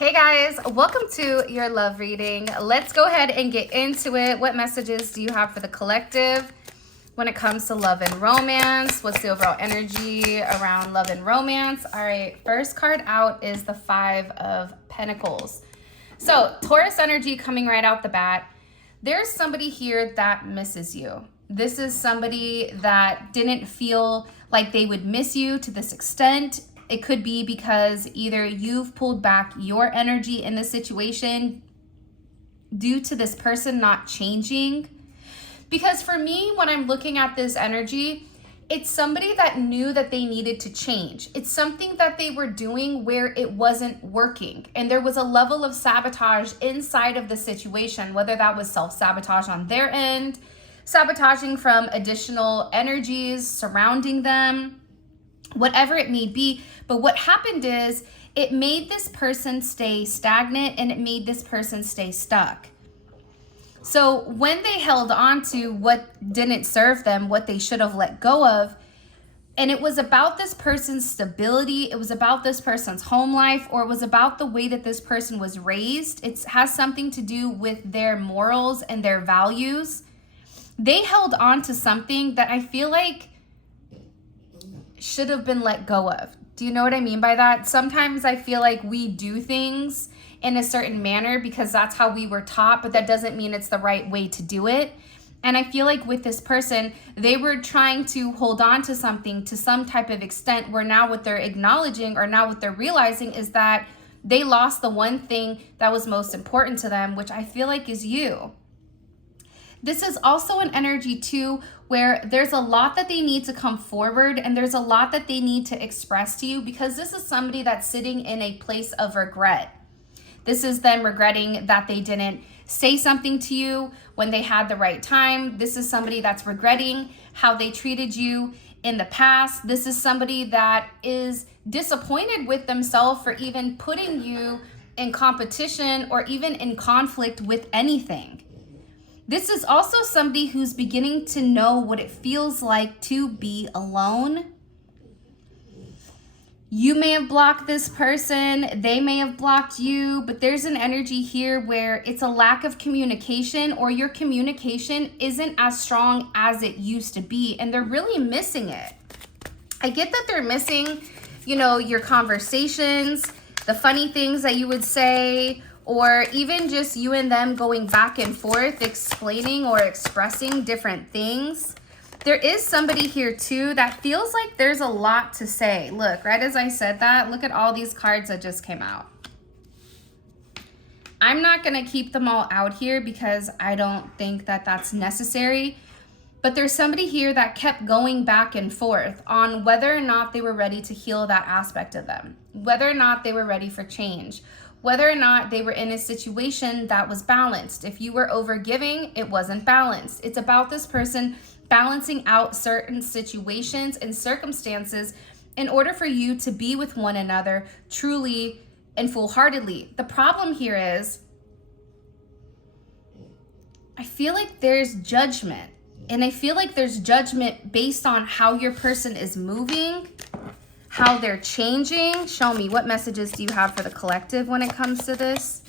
Hey guys, welcome to your love reading. Let's go ahead and get into it. What messages do you have for the collective when it comes to love and romance? What's the overall energy around love and romance? All right, first card out is the Five of Pentacles. So Taurus energy coming right out the bat. There's somebody here that misses you. This is somebody that didn't feel like they would miss you to this extent. It could be because either you've pulled back your energy in this situation due to this person not changing. Because for me, when I'm looking at this energy, it's somebody that knew that they needed to change. It's something that they were doing where it wasn't working. And there was a level of sabotage inside of the situation, whether that was self-sabotage on their end, sabotaging from additional energies surrounding them, whatever it may be. But what happened is it made this person stay stagnant and it made this person stay stuck. So when they held on to what didn't serve them, what they should have let go of, and it was about this person's stability, it was about this person's home life, or it was about the way that this person was raised, it has something to do with their morals and their values. They held on to something that I feel like should have been let go of. Do you know what I mean by that? Sometimes I feel like we do things in a certain manner because that's how we were taught, but that doesn't mean it's the right way to do it. And I feel like with this person, they were trying to hold on to something to some type of extent where now what they're acknowledging or now what they're realizing is that they lost the one thing that was most important to them, which I feel like is you. This is also an energy too where there's a lot that they need to come forward and there's a lot that they need to express to you because this is somebody that's sitting in a place of regret. This is them regretting that they didn't say something to you when they had the right time. This is somebody that's regretting how they treated you in the past. This is somebody that is disappointed with themselves for even putting you in competition or even in conflict with anything. This is also somebody who's beginning to know what it feels like to be alone. You may have blocked this person, they may have blocked you, but there's an energy here where it's a lack of communication or your communication isn't as strong as it used to be and they're really missing it. I get that they're missing, your conversations, the funny things that you would say, or even just you and them going back and forth, explaining or expressing different things. There is somebody here too that feels like there's a lot to say. Look, right as I said that, look at all these cards that just came out. I'm not going to keep them all out here because I don't think that that's necessary. But there's somebody here that kept going back and forth on whether or not they were ready to heal that aspect of them, whether or not they were ready for change, whether or not they were in a situation that was balanced. If you were overgiving, it wasn't balanced. It's about this person balancing out certain situations and circumstances in order for you to be with one another truly and full-heartedly. The problem here is, I feel like there's judgment. And I feel like there's judgment based on how your person is moving, how they're changing. Show me, what messages do you have for the collective when it comes to this?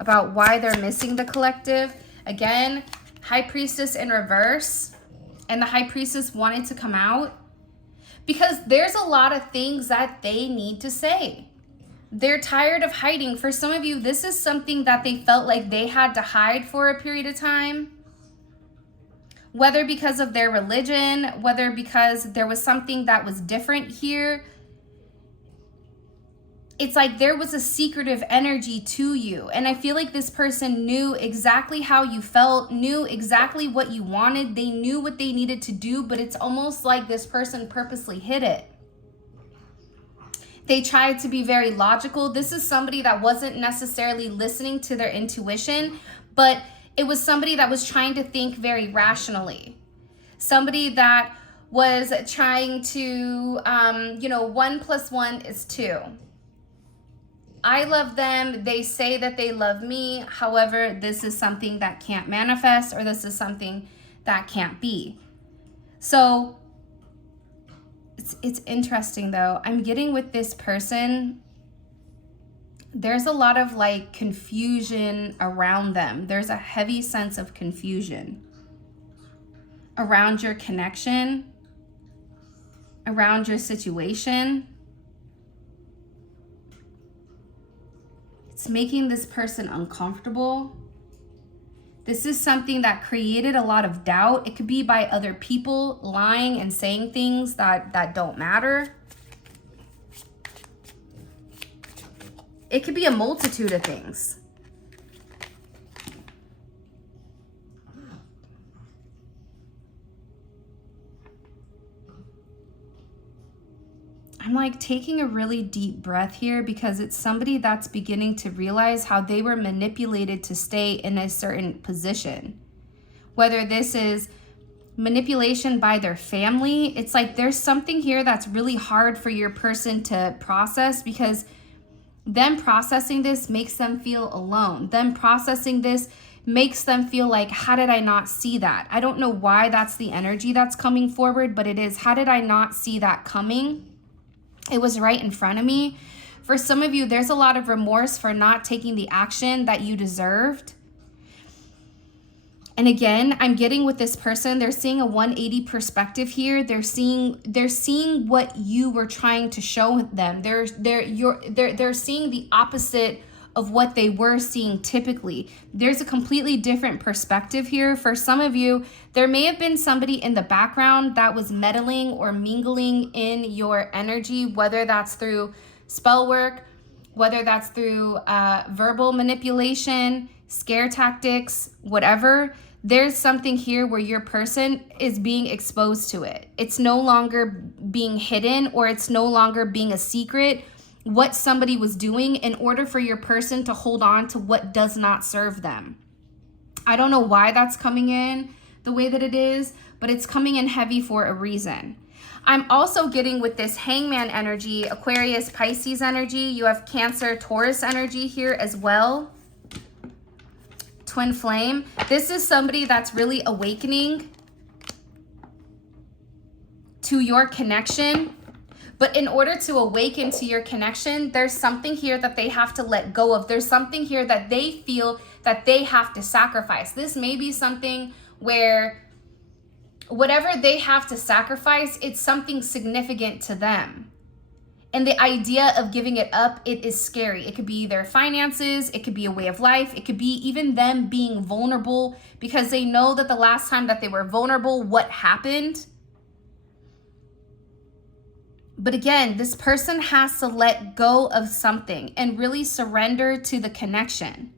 About why they're missing the collective. Again, High Priestess in reverse. And the High Priestess wanted to come out. Because there's a lot of things that they need to say. They're tired of hiding. For some of you, this is something that they felt like they had to hide for a period of time. Whether because of their religion, whether because there was something that was different here. It's like there was a secretive energy to you. And I feel like this person knew exactly how you felt, knew exactly what you wanted. They knew what they needed to do, but it's almost like this person purposely hid it. They tried to be very logical. This is somebody that wasn't necessarily listening to their intuition, but it was somebody that was trying to think very rationally. Somebody that was trying to, 1 + 1 is 2. I love them. They say that they love me. However, this is something that can't manifest, or this is something that can't be. So it's interesting though. I'm getting with this person there's a lot of like confusion around them. There's a heavy sense of confusion around your connection, around your situation. It's making this person uncomfortable. This is something that created a lot of doubt. It could be by other people lying and saying things that don't matter. It could be a multitude of things. I'm like taking a really deep breath here because it's somebody that's beginning to realize how they were manipulated to stay in a certain position. Whether this is manipulation by their family, it's like there's something here that's really hard for your person to process, because them processing this makes them feel alone. Them processing this makes them feel like, how did I not see that? I don't know why that's the energy that's coming forward, but it is. How did I not see that coming? It was right in front of me. For some of you, there's a lot of remorse for not taking the action that you deserved. And again, I'm getting with this person, they're seeing a 180 perspective here. They're seeing what you were trying to show them. They're seeing the opposite of what they were seeing typically. There's a completely different perspective here. For some of you, there may have been somebody in the background that was meddling or mingling in your energy, whether that's through spell work, whether that's through verbal manipulation, scare tactics, whatever. There's something here where your person is being exposed to it. It's no longer being hidden, or it's no longer being a secret what somebody was doing in order for your person to hold on to what does not serve them. I don't know why that's coming in the way that it is, but it's coming in heavy for a reason. I'm also getting with this Hangman energy, Aquarius, Pisces energy. You have Cancer, Taurus energy here as well. Twin flame. This is somebody that's really awakening to your connection. But in order to awaken to your connection, there's something here that they have to let go of. There's something here that they feel that they have to sacrifice. This may be something where whatever they have to sacrifice, it's something significant to them. And the idea of giving it up, it is scary. It could be their finances. It could be a way of life. It could be even them being vulnerable, because they know that the last time that they were vulnerable, what happened. But again, this person has to let go of something and really surrender to the connection.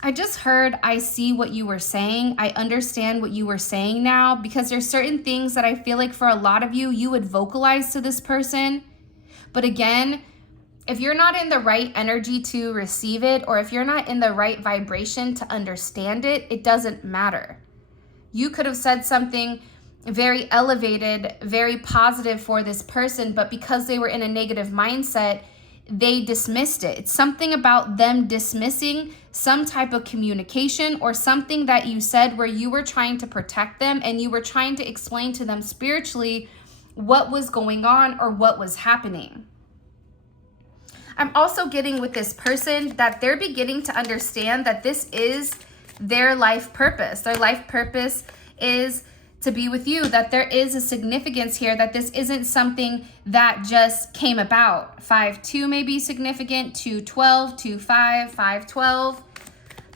I just heard, I see what you were saying. I understand what you were saying now, because there's certain things that I feel like for a lot of you, you would vocalize to this person. But again, if you're not in the right energy to receive it, or if you're not in the right vibration to understand it, it doesn't matter. You could have said something very elevated, very positive for this person, but because they were in a negative mindset, they dismissed it. It's something about them dismissing some type of communication or something that you said where you were trying to protect them and you were trying to explain to them spiritually what was going on or what was happening. I'm also getting with this person that they're beginning to understand that this is their life purpose. Their life purpose is to be with you, that there is a significance here, that this isn't something that just came about. 5-2 may be significant, 2-12, 2-5, 5-12,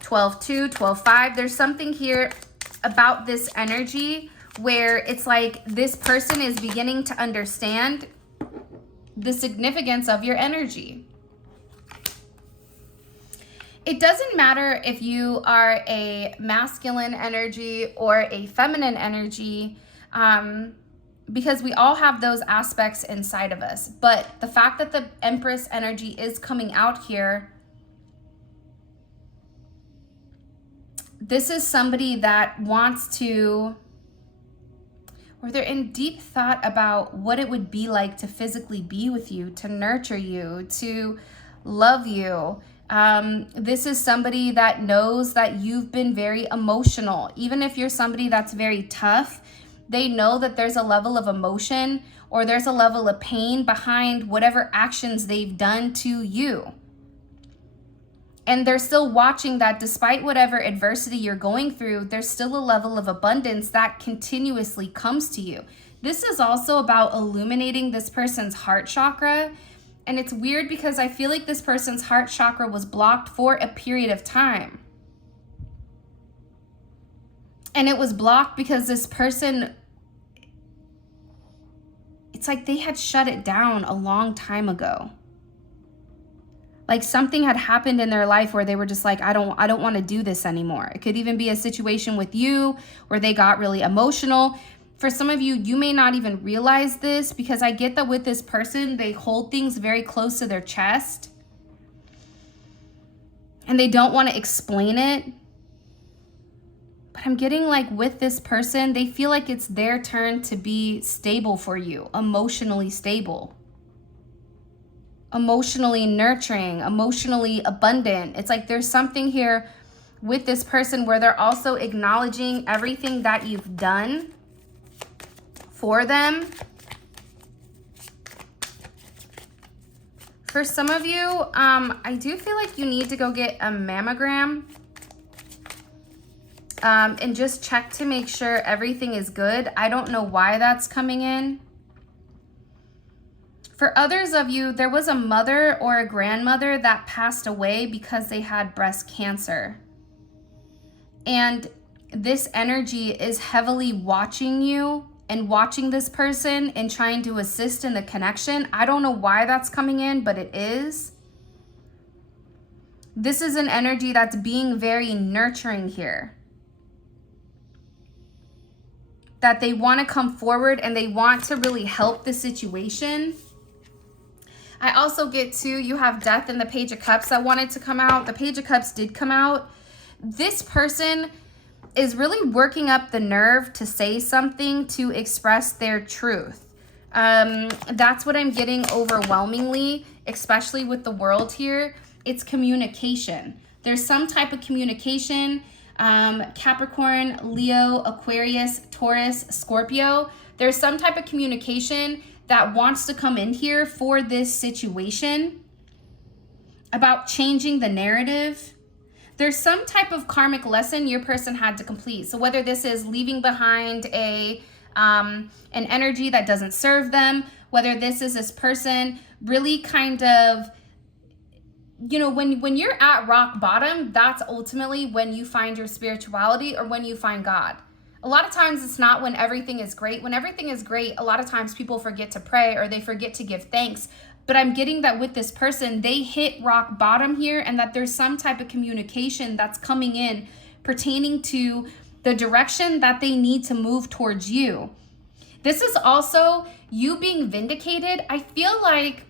12-2, 12-5. There's something here about this energy where it's like this person is beginning to understand the significance of your energy. It doesn't matter if you are a masculine energy or a feminine energy, because we all have those aspects inside of us. But the fact that the Empress energy is coming out here, this is somebody that wants to, or they're in deep thought about what it would be like to physically be with you, to nurture you, to love you. This is somebody that knows that you've been very emotional. Even if you're somebody that's very tough, they know that there's a level of emotion or there's a level of pain behind whatever actions they've done to you. And they're still watching that despite whatever adversity you're going through, there's still a level of abundance that continuously comes to you. This is also about illuminating this person's heart chakra. And it's weird because I feel like this person's heart chakra was blocked for a period of time. And it was blocked because this person, it's like they had shut it down a long time ago. Like something had happened in their life where they were just like, I don't want to do this anymore. It could even be a situation with you where they got really emotional. For some of you, you may not even realize this, because I get that with this person, they hold things very close to their chest and they don't want to explain it. But I'm getting like with this person, they feel like it's their turn to be stable for you, emotionally stable, emotionally nurturing, emotionally abundant. It's like there's something here with this person where they're also acknowledging everything that you've done for them. For some of you, I do feel like you need to go get a mammogram and just check to make sure everything is good. I don't know why that's coming in. For others of you, there was a mother or a grandmother that passed away because they had breast cancer. And this energy is heavily watching you and watching this person and trying to assist in the connection. I don't know why that's coming in, but it is. This is an energy that's being very nurturing here. That they want to come forward and they want to really help the situation. I also get to, you have Death and the Page of Cups that wanted to come out. The Page of Cups did come out. This person is really working up the nerve to say something, to express their truth. That's what I'm getting overwhelmingly, especially with the World here. It's communication. There's some type of communication. Capricorn, Leo, Aquarius, Taurus, Scorpio. There's some type of communication that wants to come in here for this situation about changing the narrative. There's some type of karmic lesson your person had to complete. So whether this is leaving behind an energy that doesn't serve them, whether this is this person really kind of, you know, when you're at rock bottom, that's ultimately when you find your spirituality or when you find God. A lot of times it's not when everything is great. When everything is great, a lot of times people forget to pray or they forget to give thanks. But I'm getting that with this person, they hit rock bottom here, and that there's some type of communication that's coming in pertaining to the direction that they need to move towards you. This is also you being vindicated. I feel like,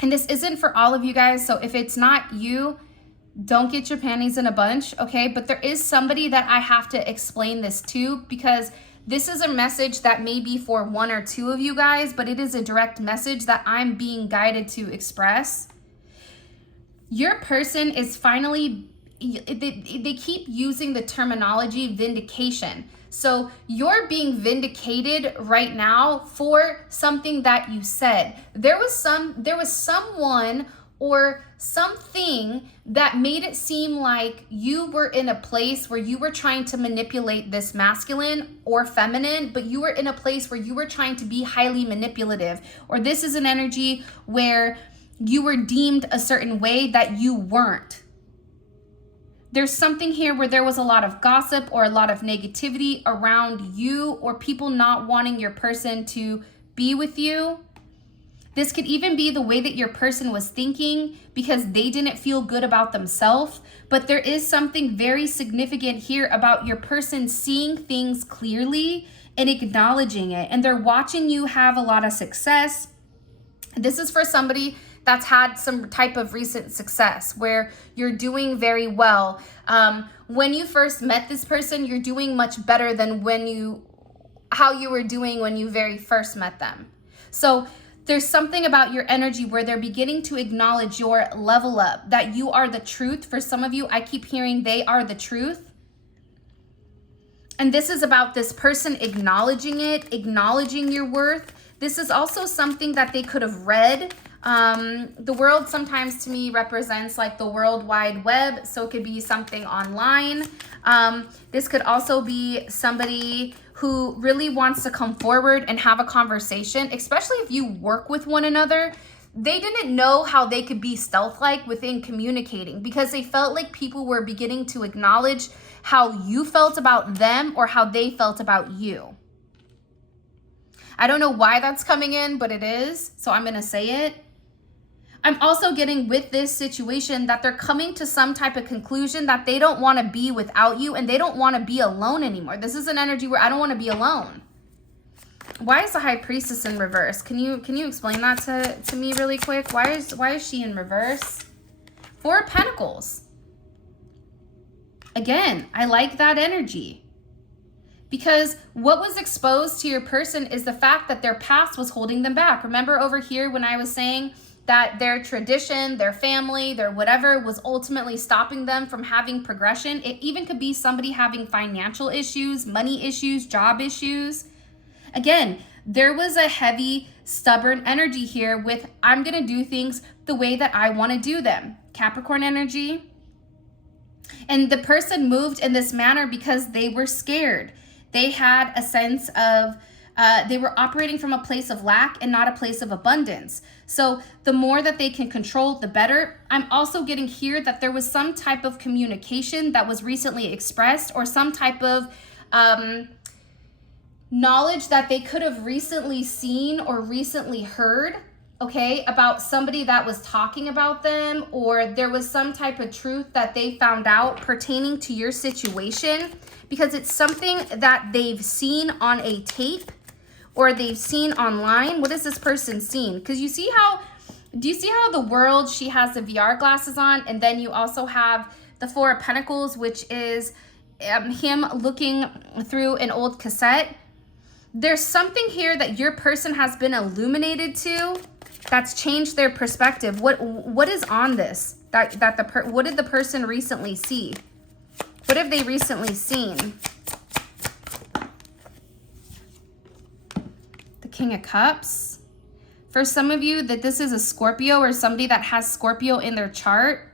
and this isn't for all of you guys, so if it's not you, don't get your panties in a bunch, okay? But there is somebody that I have to explain this to, because this is a message that may be for one or two of you guys, but it is a direct message that I'm being guided to express. Your person is finally, they keep using the terminology vindication. So you're being vindicated right now for something that you said. There was someone or something that made it seem like you were in a place where you were trying to manipulate this masculine or feminine, but you were in a place where you were trying to be highly manipulative. Or this is an energy where you were deemed a certain way that you weren't. There's something here where there was a lot of gossip or a lot of negativity around you, or people not wanting your person to be with you. This could even be the way that your person was thinking because they didn't feel good about themselves. But there is something very significant here about your person seeing things clearly and acknowledging it. And they're watching you have a lot of success. This is for somebody that's had some type of recent success where you're doing very well. When you first met this person, you're doing much better than how you were doing when you very first met them. So there's something about your energy where they're beginning to acknowledge your level up, that you are the truth. For some of you, I keep hearing they are the truth. And this is about this person acknowledging it, acknowledging your worth. This is also something that they could have read. The world sometimes to me represents like the World Wide Web, so it could be something online. This could also be somebody who really wants to come forward and have a conversation, especially if you work with one another. They didn't know how they could be stealth-like within communicating because they felt like people were beginning to acknowledge how you felt about them or how they felt about you. I don't know why that's coming in, but it is, so I'm going to say it. I'm also getting with this situation that they're coming to some type of conclusion that they don't want to be without you and they don't want to be alone anymore. This is an energy where I don't want to be alone. Why is the High Priestess in reverse? Can you explain that to me really quick? Why is she in reverse? Four of Pentacles. Again, I like that energy. Because what was exposed to your person is the fact that their past was holding them back. Remember over here when I was saying that their tradition, their family, their whatever was ultimately stopping them from having progression? It even could be somebody having financial issues, money issues, job issues. Again, there was a heavy, stubborn energy here with I'm going to do things the way that I want to do them. Capricorn energy. And the person moved in this manner because they were scared. They had a sense of, they were operating from a place of lack and not a place of abundance. So the more that they can control, the better. I'm also getting here that there was some type of communication that was recently expressed or some type of knowledge that they could have recently seen or recently heard, okay, about somebody that was talking about them, or there was some type of truth that they found out pertaining to your situation, because it's something that they've seen on a tape or they've seen online. What has this person seen? Because do you see how the world, she has the VR glasses on, and then you also have the Four of Pentacles, which is him looking through an old cassette. There's something here that your person has been illuminated to that's changed their perspective. What is on this? What did the person recently see? What have they recently seen? The King of Cups. For some of you, that this is a Scorpio or somebody that has Scorpio in their chart.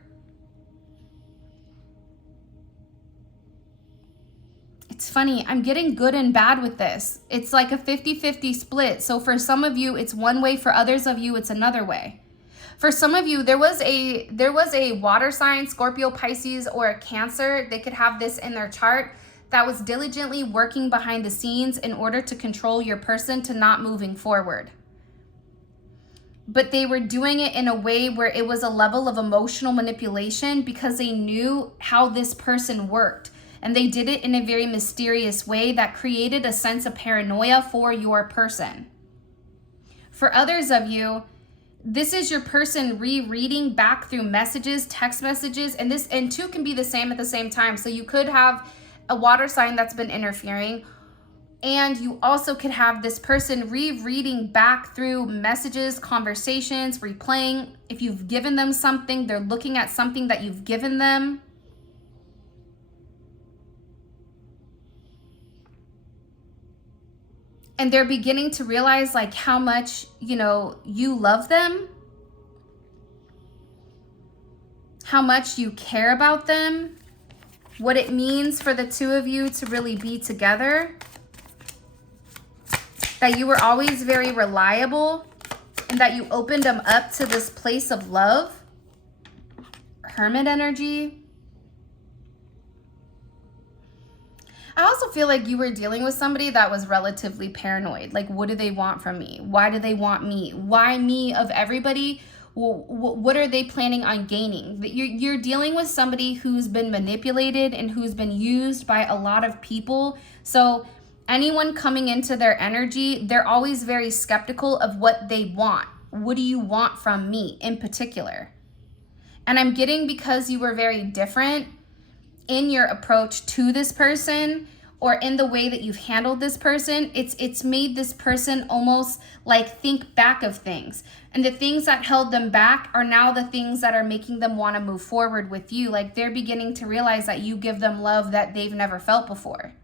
It's funny, I'm getting good and bad with this. It's like a 50-50 split. So for some of you, it's one way. For others of you, it's another way. For some of you, there was a water sign, Scorpio, Pisces, or a Cancer. They could have this in their chart that was diligently working behind the scenes in order to control your person to not moving forward. But they were doing it in a way where it was a level of emotional manipulation because they knew how this person worked. And they did it in a very mysterious way that created a sense of paranoia for your person. For others of you, this is your person rereading back through messages, text messages, and two can be the same at the same time. So you could have a water sign that's been interfering, and you also could have this person rereading back through messages, conversations, replaying. If you've given them something, they're looking at something that you've given them. And they're beginning to realize like how much, you love them, how much you care about them, what it means for the two of you to really be together, that you were always very reliable and that you opened them up to this place of love. Hermit energy. I also feel like you were dealing with somebody that was relatively paranoid. Like, what do they want from me? Why do they want me? Why me of everybody? What are they planning on gaining? You're dealing with somebody who's been manipulated and who's been used by a lot of people. So anyone coming into their energy, they're always very skeptical of what they want. What do you want from me in particular? And I'm getting, because you were very different in your approach to this person or in the way that you've handled this person, it's made this person almost like think back of things. And the things that held them back are now the things that are making them want to move forward with you. Like they're beginning to realize that you give them love that they've never felt before.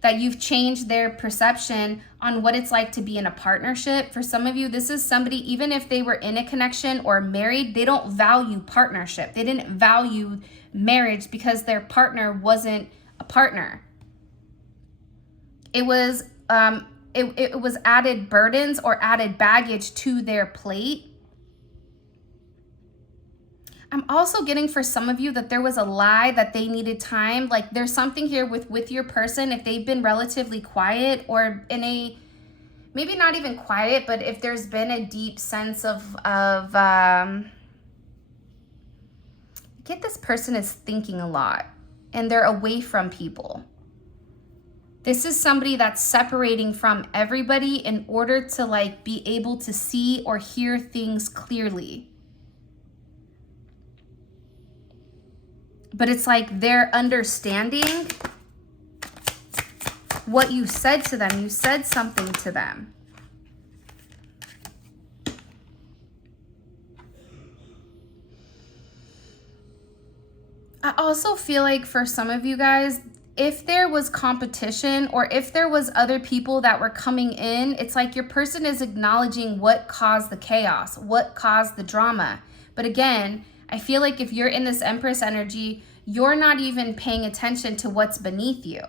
that you've changed their perception on what it's like to be in a partnership. For some of you, this is somebody, even if they were in a connection or married, they don't value partnership. They didn't value marriage because their partner wasn't a partner. It was it was added burdens or added baggage to their plate. I'm also getting for some of you that there was a lie that they needed time. Like there's something here with your person, if they've been relatively quiet or in a, maybe not even quiet, but if there's been a deep sense of get this person is thinking a lot and they're away from people. This is somebody that's separating from everybody in order to like be able to see or hear things clearly. But it's like they're understanding what you said to them. You said something to them. I also feel like for some of you guys, if there was competition or if there was other people that were coming in, it's like your person is acknowledging what caused the chaos, what caused the drama. But again, I feel like if you're in this Empress energy, you're not even paying attention to what's beneath you.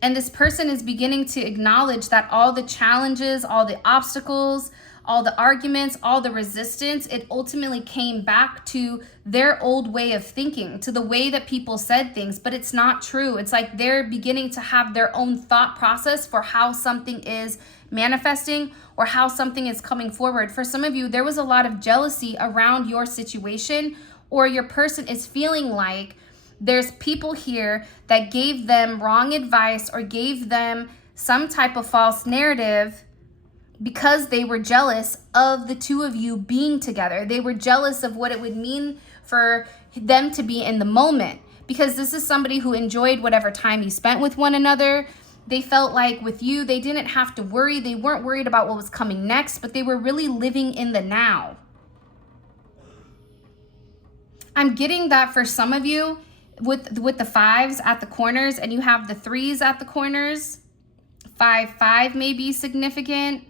And this person is beginning to acknowledge that all the challenges, all the obstacles, all the arguments, all the resistance, it ultimately came back to their old way of thinking, to the way that people said things, but it's not true. It's like they're beginning to have their own thought process for how something is manifesting or how something is coming forward. For some of you, there was a lot of jealousy around your situation, or your person is feeling like there's people here that gave them wrong advice or gave them some type of false narrative because they were jealous of the two of you being together. They were jealous of what it would mean for them to be in the moment, because this is somebody who enjoyed whatever time you spent with one another. They felt like with you, they didn't have to worry. They weren't worried about what was coming next, but they were really living in the now. I'm getting that for some of you with the 5s at the corners, and you have the 3s at the corners. 5-5 may be significant.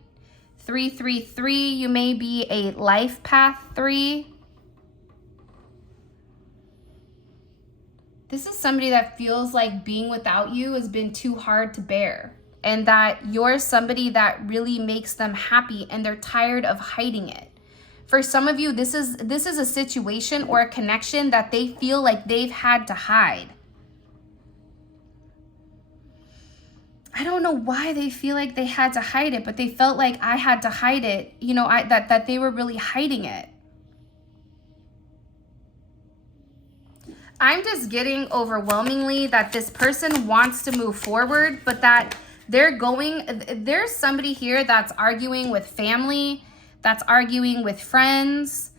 3-3-3, you may be a life path 3. This is somebody that feels like being without you has been too hard to bear, and that you're somebody that really makes them happy and they're tired of hiding it. For some of you, this is a situation or a connection that they feel like they've had to hide. I don't know why they feel like they had to hide it, but they felt like I had to hide it. You know, that they were really hiding it. I'm just getting overwhelmingly that this person wants to move forward, but that there's somebody here that's arguing with family, that's arguing with friends,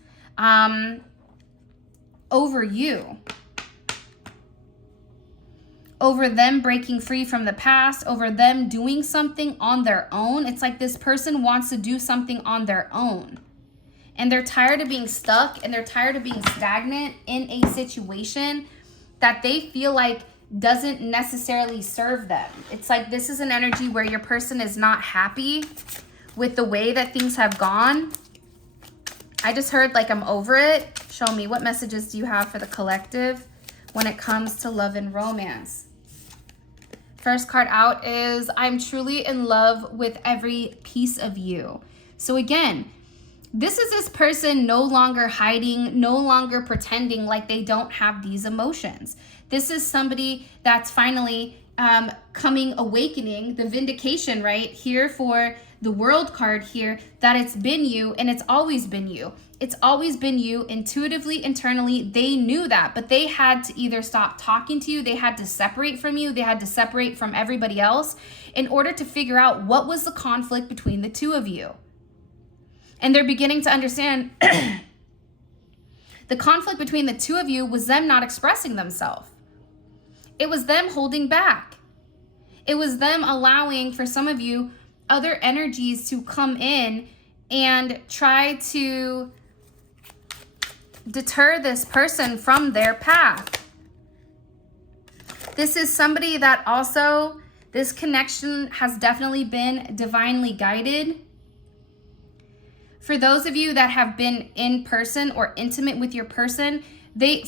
over you. Over them breaking free from the past, over them doing something on their own. It's like this person wants to do something on their own. And they're tired of being stuck, and they're tired of being stagnant in a situation that they feel like doesn't necessarily serve them. It's like this is an energy where your person is not happy with the way that things have gone. I just heard like I'm over it. Show me, what messages do you have for the collective when it comes to love and romance? First card out is I'm truly in love with every piece of you. So again, this is this person no longer hiding, no longer pretending like they don't have these emotions. This is somebody that's finally awakening, the vindication right here for the world card here, that it's been you and it's always been you. It's always been you intuitively, internally. They knew that, but they had to either stop talking to you, they had to separate from you, they had to separate from everybody else in order to figure out what was the conflict between the two of you. And they're beginning to understand the conflict between the two of you was them not expressing themselves. It was them holding back. It was them allowing, for some of you, other energies to come in and try to deter this person from their path. This is somebody that also, this connection has definitely been divinely guided. For those of you that have been in person or intimate with your person,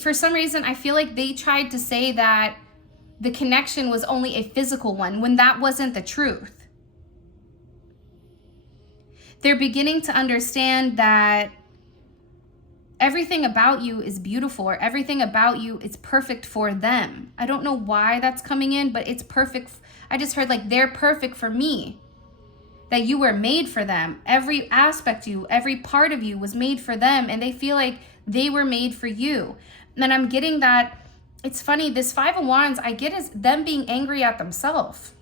for some reason, I feel like they tried to say that the connection was only a physical one when that wasn't the truth. They're beginning to understand that everything about you is beautiful, or everything about you is perfect for them. I don't know why that's coming in, but it's perfect. I just heard like, they're perfect for me. That you were made for them. Every aspect of you, every part of you was made for them, and they feel like they were made for you. And I'm getting that, it's funny, this Five of Wands, I get is them being angry at themselves.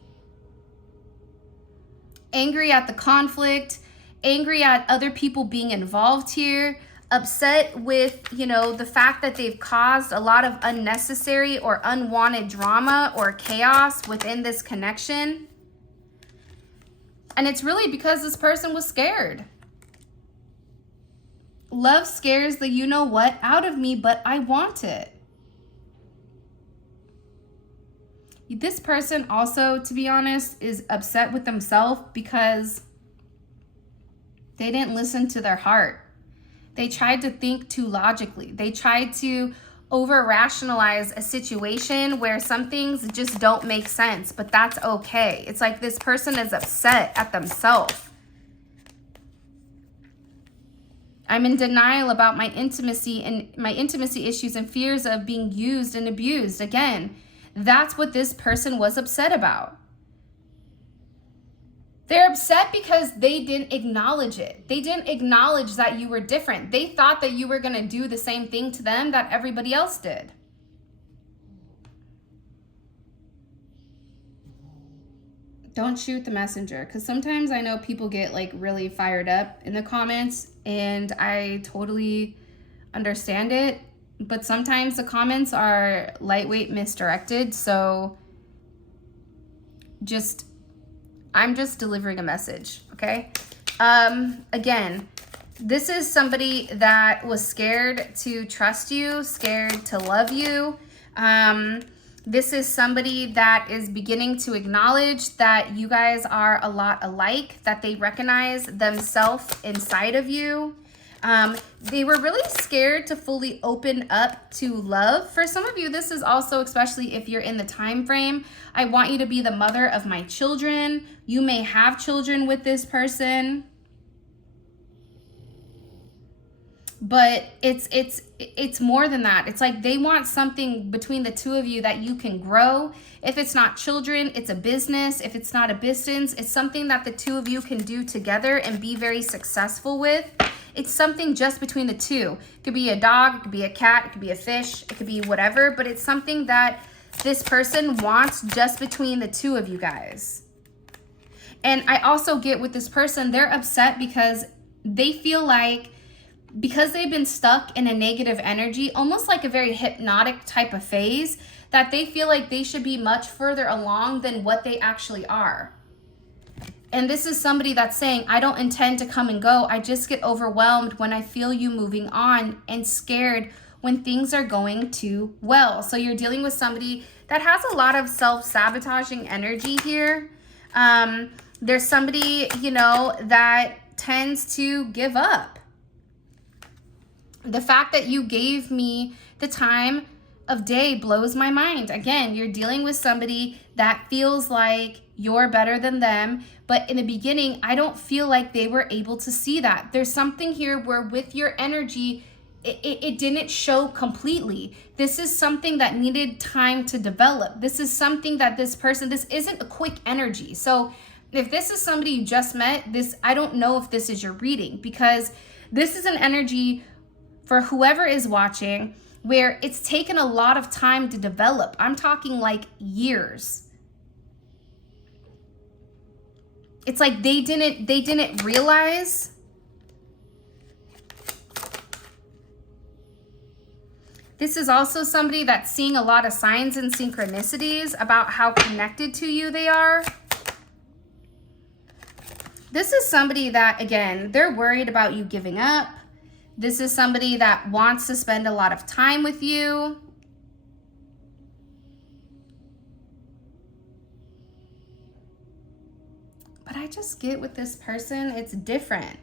Angry at the conflict, angry at other people being involved here, upset with, you know, the fact that they've caused a lot of unnecessary or unwanted drama or chaos within this connection. And it's really because this person was scared. Love scares the you-know-what out of me, but I want it. This person also, to be honest, is upset with themselves because they didn't listen to their heart. They tried to think too logically. They tried to over-rationalize a situation where some things just don't make sense, but that's okay. It's like this person is upset at themselves. I'm in denial about my intimacy and my intimacy issues and fears of being used and abused. Again, that's what this person was upset about. They're upset because they didn't acknowledge it. They didn't acknowledge that you were different. They thought that you were going to do the same thing to them that everybody else did. Don't shoot the messenger, because sometimes I know people get like really fired up in the comments, and I totally understand it. But sometimes the comments are lightweight misdirected. So I'm just delivering a message, okay? Again, this is somebody that was scared to trust you, scared to love you. This is somebody that is beginning to acknowledge that you guys are a lot alike, that they recognize themselves inside of you. They were really scared to fully open up to love. For some of you, this is also, especially if you're in the time frame, I want you to be the mother of my children. You may have children with this person, but it's more than that. It's like they want something between the two of you that you can grow. If it's not children, it's a business. If it's not a business, it's something that the two of you can do together and be very successful with. It's something just between the two. It could be a dog, it could be a cat, it could be a fish, it could be whatever, but it's something that this person wants just between the two of you guys. And I also get with this person, they're upset because they feel like, because they've been stuck in a negative energy, almost like a very hypnotic type of phase, that they feel like they should be much further along than what they actually are. And this is somebody that's saying, I don't intend to come and go. I just get overwhelmed when I feel you moving on, and scared when things are going too well. So you're dealing with somebody that has a lot of self-sabotaging energy here. There's somebody, you know, that tends to give up. The fact that you gave me the time of day blows my mind. Again, you're dealing with somebody that feels like you're better than them, but in the beginning, I don't feel like they were able to see that. There's something here where with your energy, it didn't show completely. This is something that needed time to develop. This is something that this isn't a quick energy. So if this is somebody you just met, I don't know if this is your reading, because this is an energy for whoever is watching where it's taken a lot of time to develop. I'm talking like years. It's like they didn't realize. This is also somebody that's seeing a lot of signs and synchronicities about how connected to you they are. This is somebody that, again, they're worried about you giving up. This is somebody that wants to spend a lot of time with you. But I just get with this person, it's different.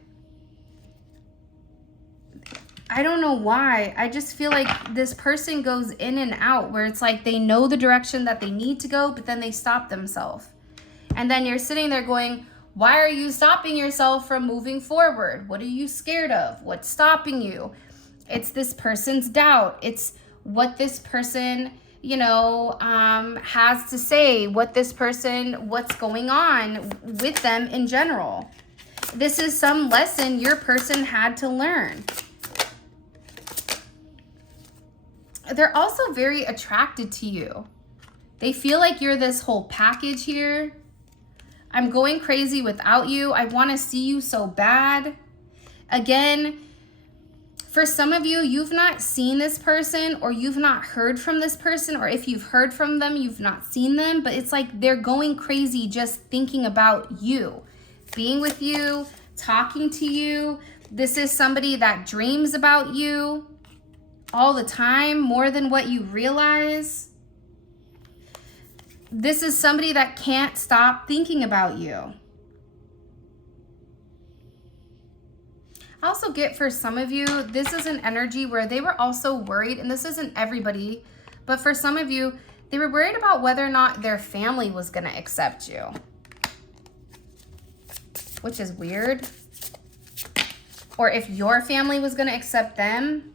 I don't know why. I just feel like this person goes in and out where it's like they know the direction that they need to go, but then they stop themselves. And then you're sitting there going, why are you stopping yourself from moving forward? What are you scared of? What's stopping you? It's this person's doubt. It's what this person, you know, has to say, what's going on with them in general. This is some lesson your person had to learn. They're also very attracted to you. They feel like you're this whole package here. I'm going crazy without you. I want to see you so bad. Again, for some of you, you've not seen this person or you've not heard from this person, or if you've heard from them, you've not seen them, but it's like they're going crazy just thinking about you, being with you, talking to you. This is somebody that dreams about you all the time, more than what you realize. This is somebody that can't stop thinking about you. I also get for some of you, this is an energy where they were also worried, and this isn't everybody, but for some of you, they were worried about whether or not their family was going to accept you, which is weird. Or if your family was going to accept them.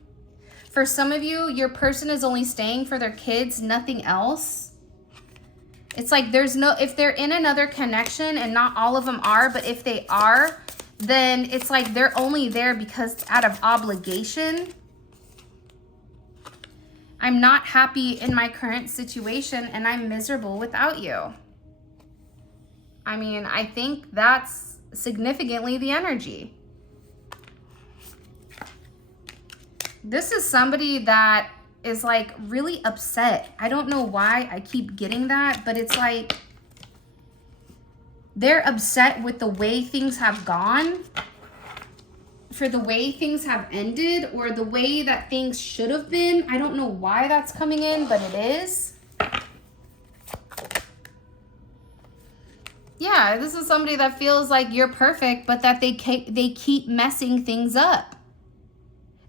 For some of you, your person is only staying for their kids, nothing else. It's like there's no, if they're in another connection, and not all of them are, but if they are, then it's like they're only there because out of obligation. I'm not happy in my current situation and I'm miserable without you. I mean, I think that's significantly the energy. This is somebody that is like really upset. I don't know why I keep getting that, but it's like they're upset with the way things have gone, for the way things have ended, or the way that things should have been. I don't know why that's coming in, but it is. Yeah, this is somebody that feels like you're perfect, but that they keep messing things up.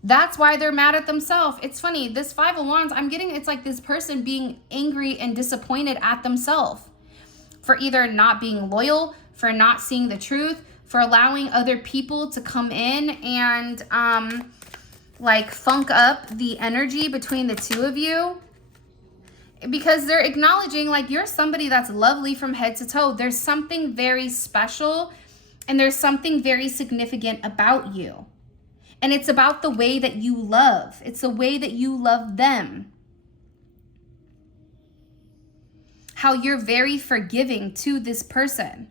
That's why they're mad at themselves. It's funny, this Five of Wands, I'm getting, it's like this person being angry and disappointed at themselves for either not being loyal, for not seeing the truth, for allowing other people to come in and like funk up the energy between the two of you. Because they're acknowledging like you're somebody that's lovely from head to toe. There's something very special and there's something very significant about you. And it's about the way that you love. It's the way that you love them. How you're very forgiving to this person.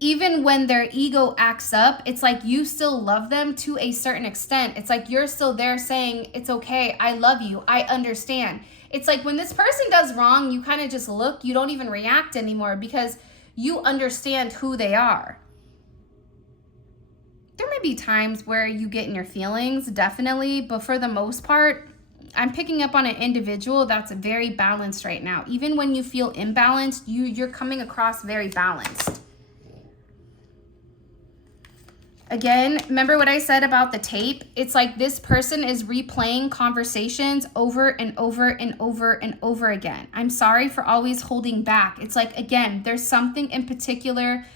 Even when their ego acts up, it's like you still love them to a certain extent. It's like you're still there saying, it's okay, I love you, I understand. It's like when this person does wrong, you kind of just look, you don't even react anymore because you understand who they are. There may be times where you get in your feelings, definitely, but for the most part, I'm picking up on an individual that's very balanced right now. Even when you feel imbalanced, you're coming across very balanced. Again, remember what I said about the tape? It's like this person is replaying conversations over and over and over and over again. I'm sorry for always holding back. It's like, again, there's something in particular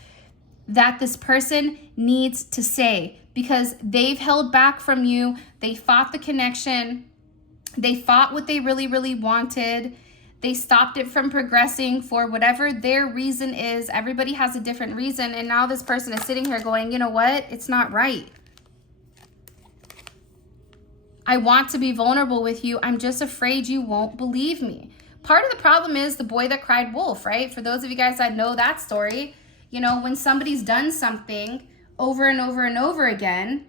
that this person needs to say because they've held back from you. They fought the connection. They fought what they really, really wanted. They stopped it from progressing for whatever their reason is. Everybody has a different reason. And now this person is sitting here going, you know what? It's not right. I want to be vulnerable with you. I'm just afraid you won't believe me. Part of the problem is the boy that cried wolf, right? For those of you guys that know that story, you know, when somebody's done something over and over and over again,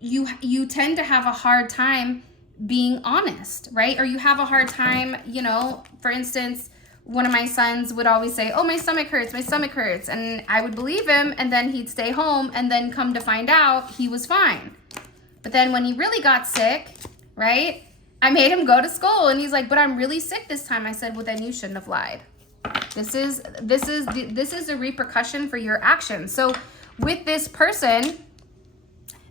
you tend to have a hard time being honest, right? Or you have a hard time, you know, for instance, one of my sons would always say, oh, my stomach hurts, my stomach hurts. And I would believe him, and then he'd stay home, and then come to find out he was fine. But then when he really got sick, right, I made him go to school, and he's like, but I'm really sick this time. I said, well, then you shouldn't have lied. This is a repercussion for your actions. So with this person,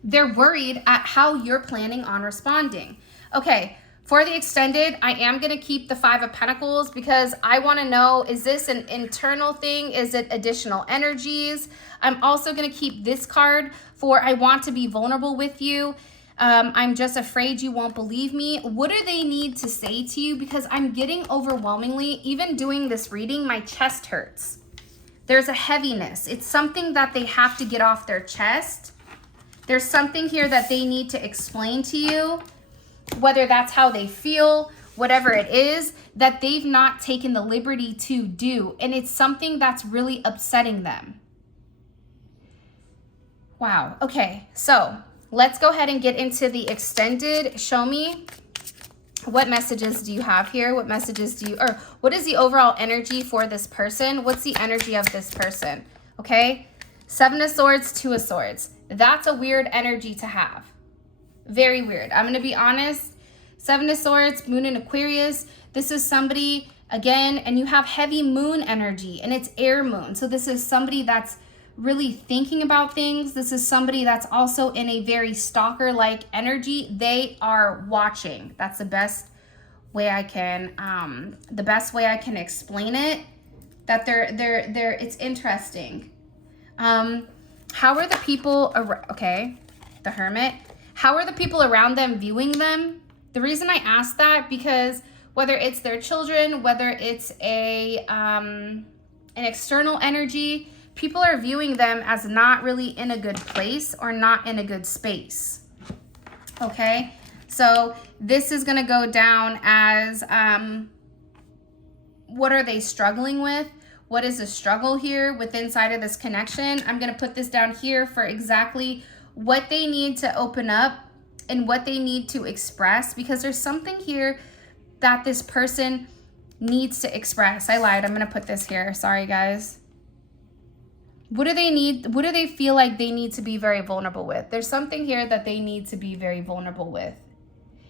they're worried at how you're planning on responding. Okay, for the extended, I am going to keep the Five of Pentacles because I want to know, is this an internal thing? Is it additional energies? I'm also going to keep this card for I want to be vulnerable with you. I'm just afraid you won't believe me. What do they need to say to you? Because I'm getting overwhelmingly, even doing this reading, my chest hurts. There's a heaviness. It's something that they have to get off their chest. There's something here that they need to explain to you, whether that's how they feel, whatever it is, that they've not taken the liberty to do. And it's something that's really upsetting them. Wow. Okay, so let's go ahead and get into the extended. Show me, what messages do you have here? What messages do you, or what is the overall energy for this person? What's the energy of this person? Okay, Seven of Swords, Two of Swords. That's a weird energy to have. Very weird. I'm going to be honest. Seven of Swords, Moon in Aquarius. This is somebody, again, and you have heavy moon energy, and it's air moon. So this is somebody that's really thinking about things. This is somebody that's also in a very stalker-like energy. They are watching. That's the best way I can explain it. That they're it's interesting. How are the people okay, the Hermit. How are the people around them viewing them? The reason I ask that, because whether it's their children, whether it's an external energy, people are viewing them as not really in a good place or not in a good space. Okay, so this is going to go down as what are they struggling with? What is the struggle here with inside of this connection? I'm going to put this down here for exactly what they need to open up and what they need to express, because there's something here that this person needs to express. I lied. I'm going to put this here. Sorry, guys. What do they need? What do they feel like they need to be very vulnerable with? There's something here that they need to be very vulnerable with.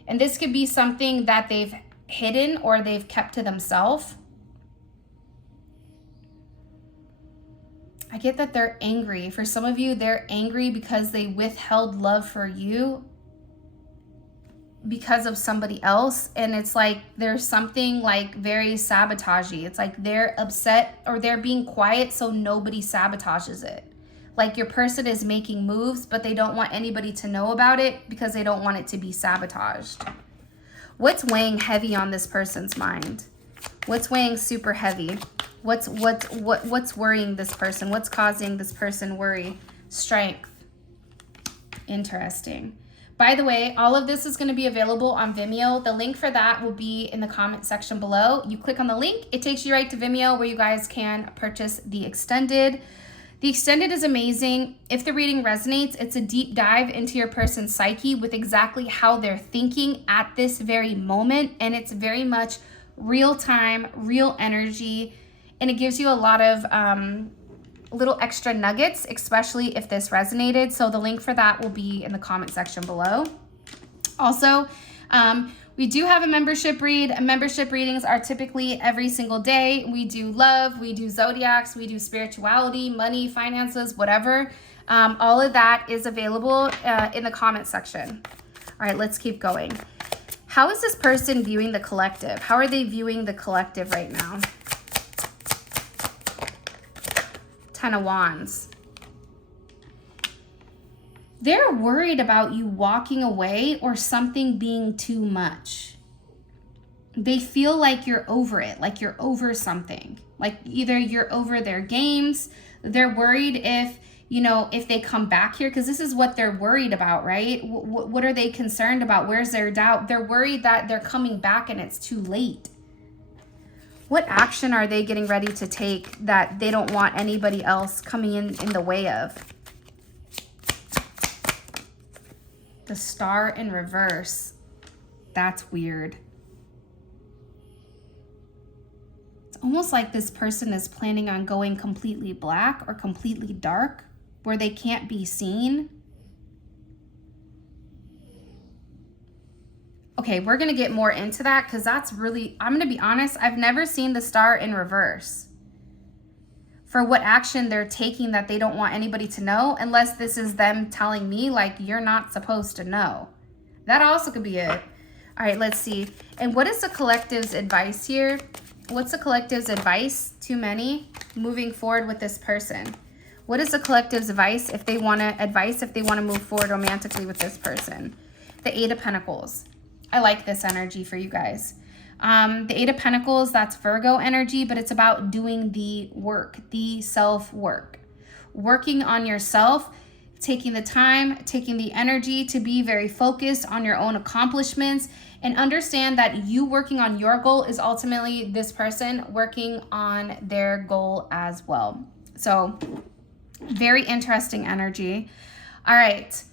And this could be something that they've hidden or they've kept to themselves. I get that they're angry. For some of you, they're angry because they withheld love for you because of somebody else. And it's like there's something like very sabotagey. It's like they're upset or they're being quiet so nobody sabotages it. Like your person is making moves, but they don't want anybody to know about it because they don't want it to be sabotaged. What's weighing heavy on this person's mind? What's weighing super heavy? What's worrying this person? What's causing this person worry? Strength. Interesting. By the way, all of this is going to be available on Vimeo. The link for that will be in the comment section below. You click on the link, it takes you right to Vimeo where you guys can purchase the extended. The extended is amazing. If the reading resonates, it's a deep dive into your person's psyche with exactly how they're thinking at this very moment. And it's very much real time, real energy. And it gives you a lot of little extra nuggets, especially if this resonated. So the link for that will be in the comment section below. Also, we do have a membership read. Membership readings are typically every single day. We do love, we do zodiacs, we do spirituality, money, finances, whatever. All of that is available in the comment section. All right, let's keep going. How is this person viewing the collective? How are they viewing the collective right now? Ten of Wands. They're worried about you walking away or something being too much. They feel like you're over it, like you're over something. Like either you're over their games, they're worried if, you know, if they come back here, because this is what they're worried about, right? What are they concerned about? Where's their doubt? They're worried that they're coming back and it's too late. What action are they getting ready to take that they don't want anybody else coming in the way of? The Star in reverse. That's weird. It's almost like this person is planning on going completely black or completely dark where they can't be seen. Okay, we're going to get more into that because that's really, I'm going to be honest, I've never seen the Star in reverse. For what action they're taking that they don't want anybody to know, unless this is them telling me, like, you're not supposed to know. That also could be it. All right, let's see. And what is the collective's advice here? What's the collective's advice? Too many moving forward with this person. What is the collective's advice if they want to move forward romantically with this person? The Eight of Pentacles. I like this energy for you guys. The Eight of Pentacles, that's Virgo energy, but it's about doing the work, the self-work. Working on yourself, taking the time, taking the energy to be very focused on your own accomplishments, and understand that you working on your goal is ultimately this person working on their goal as well. So, very interesting energy. All right.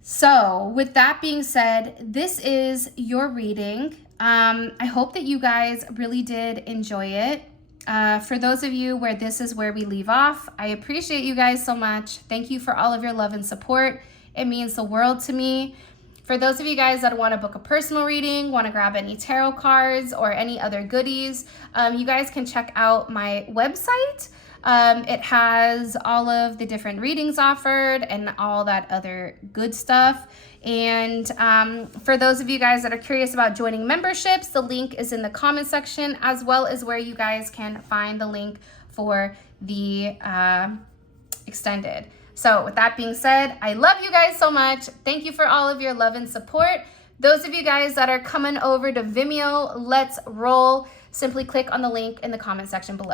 So, with that being said, this is your reading. I hope that you guys really did enjoy it. For those of you where this is where we leave off, I appreciate you guys so much. Thank you for all of your love and support. It means the world to me. For those of you guys that want to book a personal reading, want to grab any tarot cards or any other goodies, you guys can check out my website. It has all of the different readings offered and all that other good stuff. And for those of you guys that are curious about joining memberships, the link is in the comment section, as well as where you guys can find the link for the extended. So with that being said, I love you guys so much. Thank you for all of your love and support. Those of you guys that are coming over to Vimeo, let's roll. Simply click on the link in the comment section below.